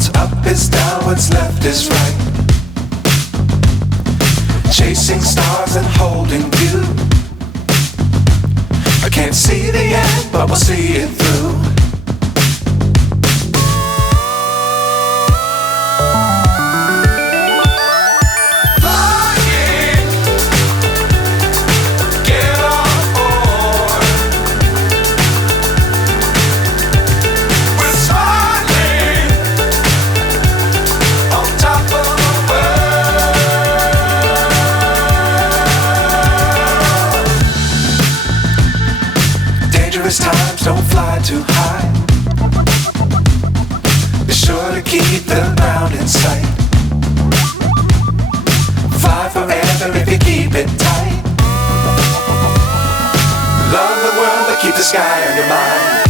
What's up is down, what's left is right. Chasing stars and holding you. I can't see the end, but we'll see it through. Times don't fly too high. Be sure to keep the ground in sight. Fly forever if you keep it tight. Love the world but keep the sky on your mind.